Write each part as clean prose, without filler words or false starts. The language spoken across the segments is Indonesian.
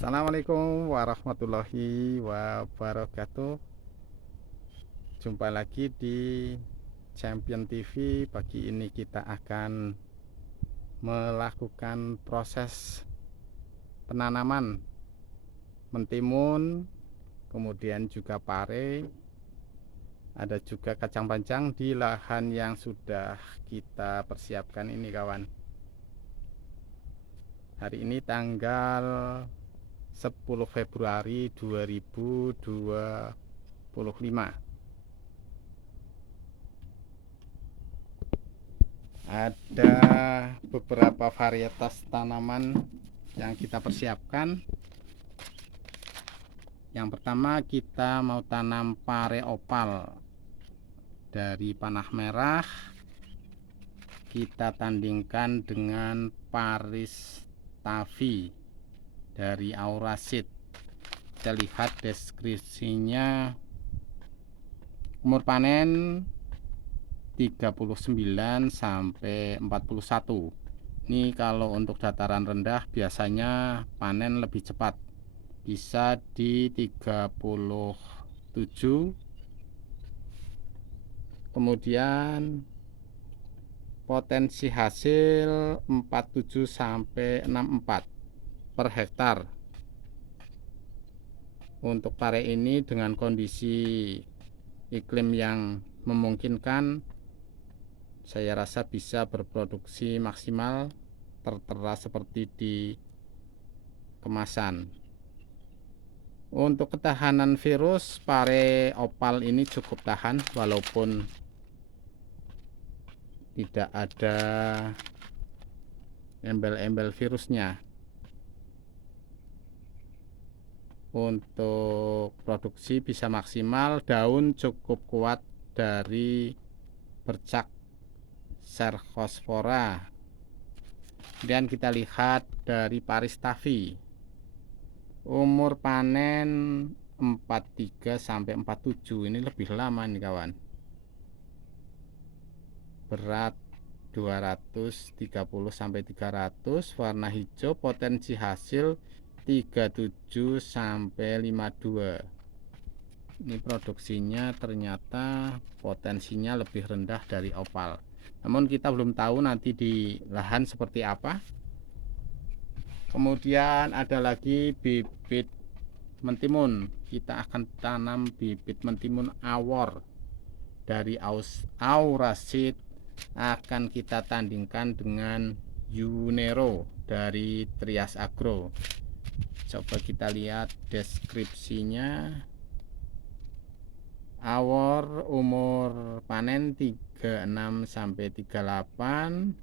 Assalamualaikum warahmatullahi wabarakatuh. Jumpa lagi di Champion TV. Pagi ini kita akan melakukan proses penanaman mentimun, kemudian juga pare, ada juga kacang panjang di lahan yang sudah kita persiapkan ini kawan. Hari ini tanggal 10 Februari 2025. Ada beberapa varietas tanaman yang kita persiapkan. Yang pertama kita mau tanam pare opal dari panah merah. Kita tandingkan dengan paris tavi dari aurasid. Kita lihat deskripsinya. Umur panen 39 sampai 41. Ini kalau untuk dataran rendah biasanya panen lebih cepat. Bisa di 37. Kemudian potensi hasil 47 sampai 64 per hektar. Untuk pare ini dengan kondisi iklim yang memungkinkan, saya rasa bisa berproduksi maksimal tertera seperti di kemasan. Untuk ketahanan virus, pare opal ini cukup tahan walaupun tidak ada embel-embel virusnya. Untuk produksi bisa maksimal, daun cukup kuat dari bercak Cercospora. Kemudian kita lihat dari paris tavi. Umur panen 43 sampai 47. Ini lebih lama nih kawan. Berat 230 sampai 300, warna hijau, potensi hasil 37 sampai 52. Ini produksinya ternyata potensinya lebih rendah dari opal. Namun kita belum tahu nanti di lahan seperti apa. Kemudian ada lagi bibit mentimun. Kita akan tanam bibit mentimun awor dari aurasid. Akan kita tandingkan dengan Yunero dari Trias Agro. Coba kita lihat deskripsinya. Awor umur panen 36 sampai 38.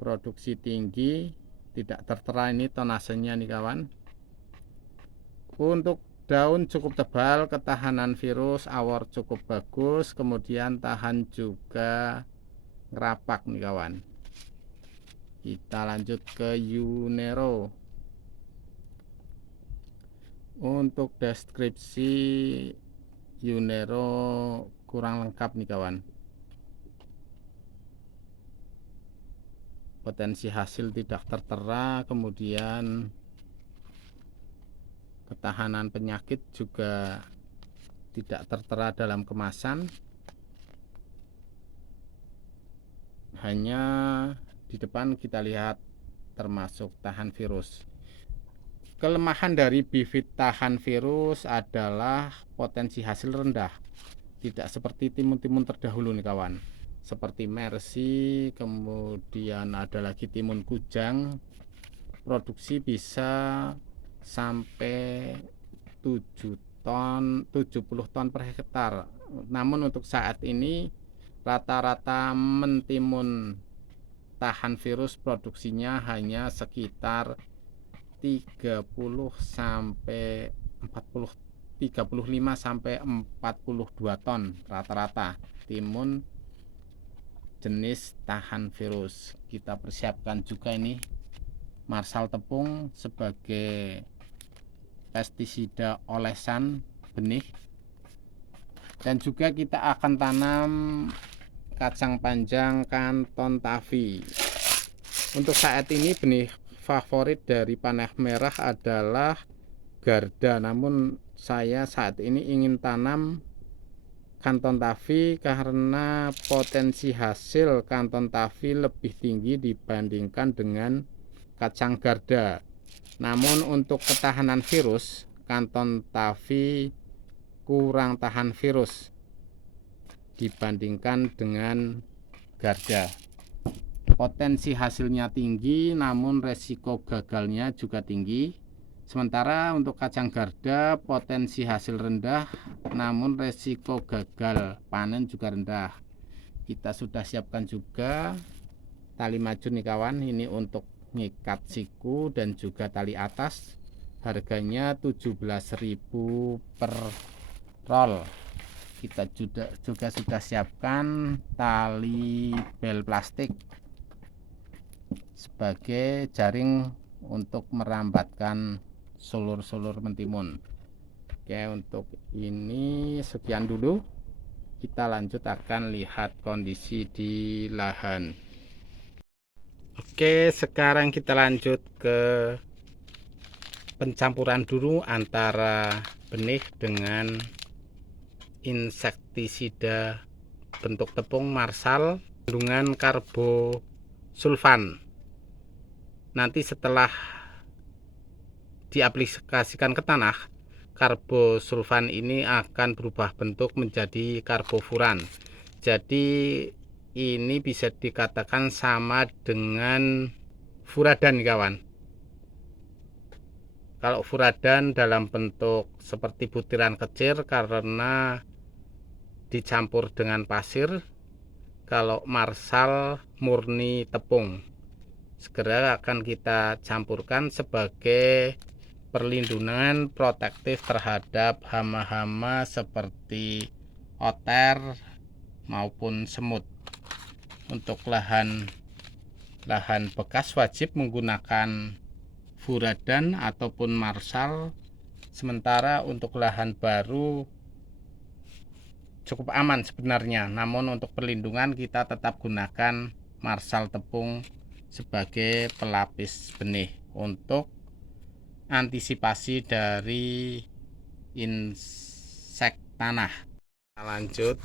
Produksi tinggi, tidak tertera ini tonasenya nih kawan. Untuk daun cukup tebal, ketahanan virus awor cukup bagus, kemudian tahan juga ngerapak nih kawan. Kita lanjut ke Yunero. Untuk deskripsi Yunero kurang lengkap nih kawan. Potensi hasil tidak tertera, kemudian ketahanan penyakit juga tidak tertera dalam kemasan. Hanya di depan kita lihat termasuk tahan virus. Kelemahan dari bibit tahan virus adalah potensi hasil rendah. Tidak seperti timun-timun terdahulu nih kawan. Seperti Mercy, kemudian ada lagi timun kujang. Produksi bisa sampai 70 ton per hektar. Namun untuk saat ini rata-rata mentimun tahan virus produksinya hanya sekitar 30 sampai 40, 35 sampai 42 ton rata-rata timun jenis tahan virus. Kita persiapkan juga ini marsal tepung sebagai pestisida olesan benih, dan juga kita akan tanam kacang panjang kanton tavi. Untuk saat ini benih favorit dari panah merah adalah Garda, namun saya saat ini ingin tanam Canton Tafi karena potensi hasil Canton Tafi lebih tinggi dibandingkan dengan kacang Garda. Namun untuk ketahanan virus, Canton Tafi kurang tahan virus dibandingkan dengan Garda. Potensi hasilnya tinggi, namun resiko gagalnya juga tinggi. Sementara untuk kacang Garda potensi hasil rendah, namun resiko gagal panen juga rendah. Kita sudah siapkan juga tali majun nih kawan, ini untuk ngikat siku dan juga tali atas. Harganya 17.000 per roll. Kita juga sudah siapkan tali bel plastik sebagai jaring untuk merambatkan sulur-sulur mentimun. Oke, untuk ini sekian dulu. Kita lanjut akan lihat kondisi di lahan. Oke, sekarang kita lanjut ke pencampuran dulu antara benih dengan insektisida bentuk tepung Marsal kandungan karbosulfan. Nanti setelah diaplikasikan ke tanah, karbosulfan ini akan berubah bentuk menjadi karbofuran. Jadi ini bisa dikatakan sama dengan furadan kawan. Kalau furadan dalam bentuk seperti butiran kecil karena dicampur dengan pasir. Kalau Marsal murni tepung. Segera akan kita campurkan sebagai perlindungan protektif terhadap hama-hama seperti oter maupun semut. Untuk lahan bekas wajib menggunakan furadan ataupun Marsal, sementara untuk lahan baru cukup aman sebenarnya, namun untuk perlindungan kita tetap gunakan Marsal tepung sebagai pelapis benih untuk antisipasi dari insek tanah. Kita lanjut,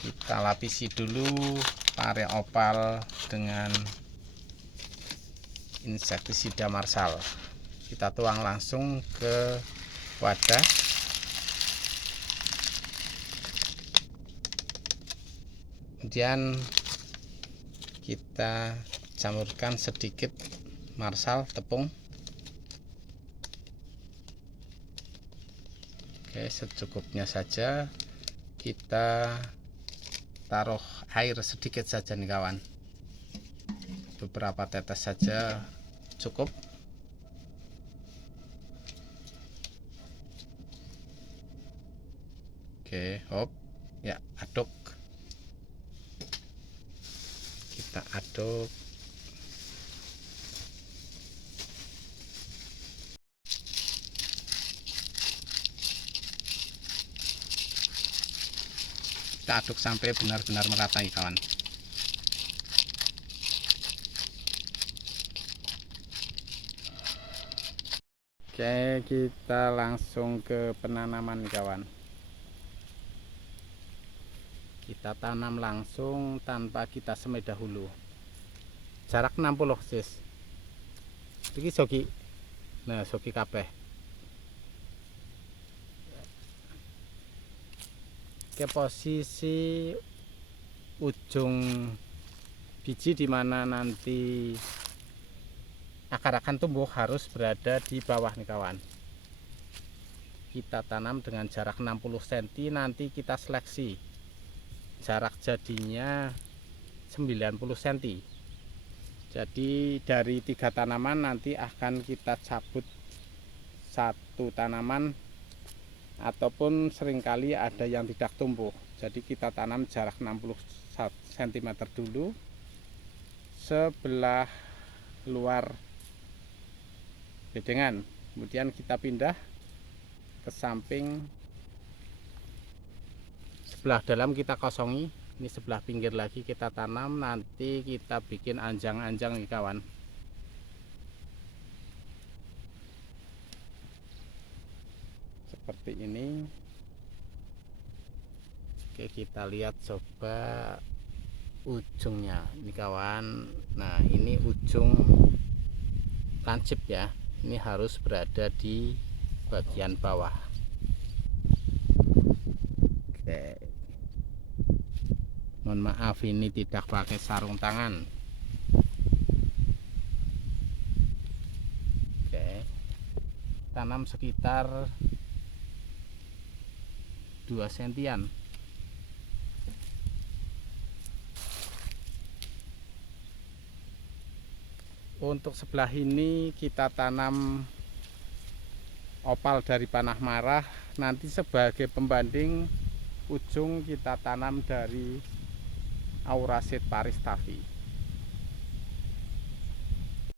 kita lapisi dulu pare opal dengan insektisida Marsal. Kita tuang langsung ke wadah. Kemudian kita campurkan sedikit Marsal tepung. Oke, secukupnya saja. Kita taruh air sedikit saja nih kawan, beberapa tetes saja cukup. Oke, hop ya, aduk. Kita aduk. Kita aduk sampai benar-benar merata ya kawan. Oke, kita langsung ke penanaman kawan. Kita tanam langsung tanpa kita semai dahulu. Jarak 60 sis. Iki sogi. Nah, sogi kabeh. Ke posisi ujung biji dimana nanti akar akan tumbuh harus berada di bawah nih kawan. Kita tanam dengan jarak 60 cm, nanti kita seleksi jarak jadinya 90 cm. Jadi dari 3 tanaman nanti akan kita cabut 1 tanaman, ataupun seringkali ada yang tidak tumbuh. Jadi kita tanam jarak 60 cm dulu sebelah luar bedengan, kemudian kita pindah ke samping sebelah dalam, kita kosongi. Ini sebelah pinggir lagi kita tanam, nanti kita bikin anjang-anjang nih kawan. seperti ini. Oke, kita lihat coba ujungnya ini kawan. Nah, ini ujung lancip ya, ini harus berada di bagian bawah. Oke, mohon maaf ini tidak pakai sarung tangan. Oke, tanam sekitar 2 sentian. Untuk sebelah ini kita tanam opal dari panah marah, nanti sebagai pembanding ujung kita tanam dari Auraceae Paristaffi.